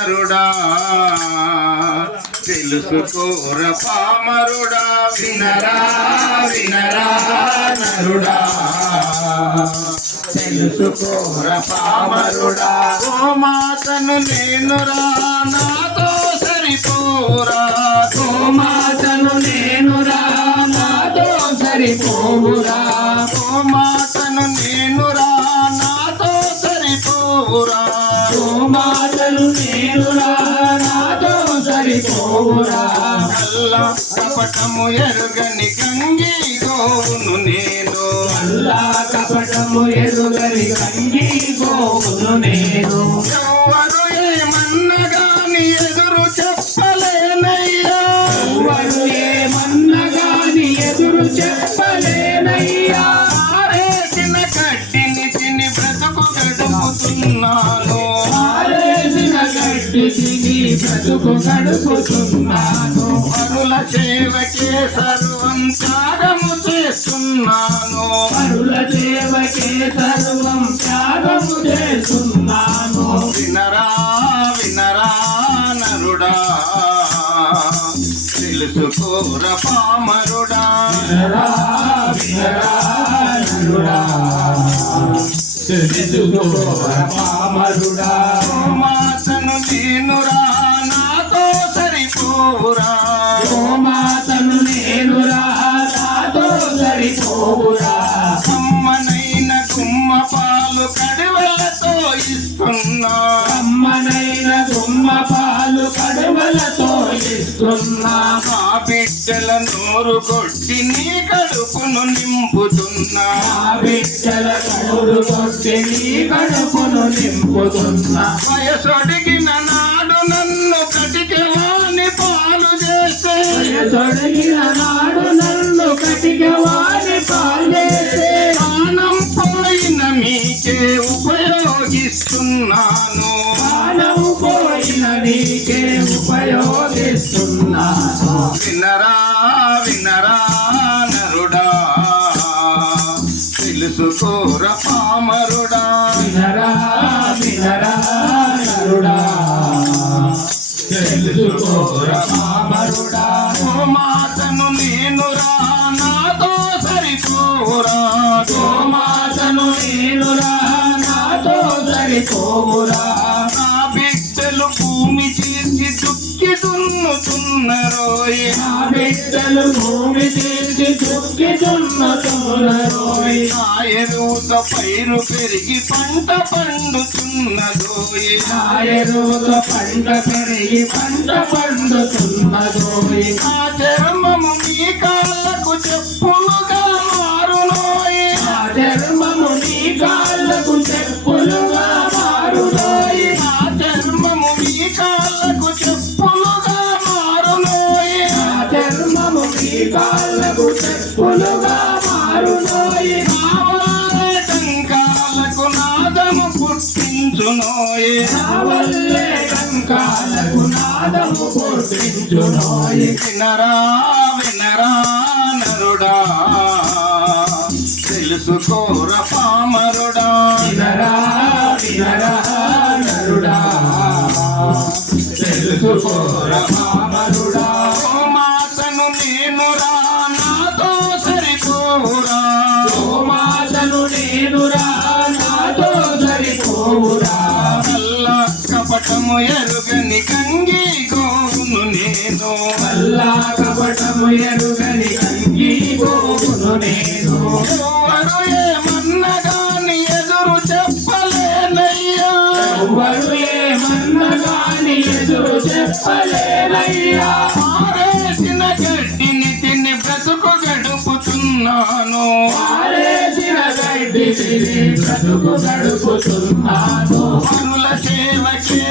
నరుడా తెలుసుకోర పామరుడా వినరా వినరా నరుడా తెలుసుకోర పామరుడా గోమాతను నేనురా నాతో సరిపోరా గోమాతను నేనురా నాతో సరిపోవురా గోమాతను నేనురా నాతో సరిపోరా గోమాతను నేనురా నాతో సరిపోవురా అల్లా కపటము ఎరుగని గంగి గోవును నేను అల్లా కపటము ఎరుగని గంగి గోవును నేను ఎవరు ఏమన్నగాని ఎదురు చెప్పలేనయ్యా ఎవరు ఏమన్నగాని ఎదురు చెప్పలేనయ్యా ఆరేసిన కట్టిని తిని బ్రతుకు గడుపుతున్నాను ఆరేసిన గడ్డి తిని బ్రతుకు గడుపుతున్నాను పరుల సేవకే సర్వం త్యాగము చేస్తున్నాను పరుల సేవకే సర్వం త్యాగము చేస్తున్నాను వినరా వినరా నరుడా తెలుసుకోర పామరుడా వినరా వినరా నరుడా తెలుసుకోర పామరుడా మాతను నేనురా నాతో సరిపోరా గోమాతను నేనురా నాతో సరిపోవురా అమ్మనైన గుమ్మ పాలు కడివెలతో ఇస్తున్నా అమ్మనైన గుమ్మ పాలు కడువలతో ఇస్తున్నా మా బిడ్డల నోరు కొట్టి నీ కడుపును నింపుతున్నా ఆ బిడ్డల కడులు కొట్టి నీ కడుపును నింపుతున్నా వయసొడిగిన నాడు నన్ను కటికవాణి పాలు చేసే తొడిగిన నాడు నన్ను కటికవాణి పాలేసే ప్రాణం పోయిన మీకే ఉపయోగిస్తున్నాను ప్రాణము పోయిన నీకే ఉపయోగిస్తున్నాను వినరా వినరా నరుడా తెలుసుకోర పామరుడా వినరా వినరా నరుడా తెలుసుకోర పామరుడా మాతను నేనురా నాతో సరిపోరా గోమాతను నేనురా నాతో సరిపోవురా నా బిడ్డలు భూమి తీర్చి దుక్కి దున్నుతున్నరోయ్ నా బిడ్డలు భూమి తీర్చి దుఃఖితున్నరోయ్ నా ఎరువుతో పైరు పెరిగి పంట పండుతున్నదోయ్ నా ఎరువుతో పంట పెరిగి పంట పండుతున్నదోయ్ నా చర్మము మీ కాళ్ళకు చెప్పులుగా మారునోయ్ నా చర్మము నీ కాళ్ళకు చెప్పులుగా మారునోయ్ నా చర్మము మీ కాళ్ళకు చెప్పులుగా మారునోయ్ నా చర్మము నీ కాళ్ళకు చెప్పులుగా మారునోయ్ కావాలే టంకాలకు నాదము పుట్టించునోయ్ నా వల్లే కంకాలకు నాదము పుట్టించునోయ్ వినరా వినరా నరుడా తెలుసుకోర పామరుడా వినరా వినరా నరుడా తెలుసుకోర పామరుడా మాతను నేనురా నాతో సరిపోరా గోమాతను నేనురా నాతో సరిపోవురా అల్లా కపటము ఎరుగని గంగి గోవును నేను అల్లా కపటము ఎరుగని గంగి గోవును నేను ఎవరు ఏమన్నగాని ఎదురు చెప్పలేనయ్యా ఎవరు ఏమన్నగాని ఎదురు చెప్పలేనయ్యా ఆరేసిన గడ్డిని తిని బ్రతుకు గడుపుతున్నాను ఆరేసిన గడ్డి తిని బ్రతుకు గడుపుతున్నాను పరుల సేవకే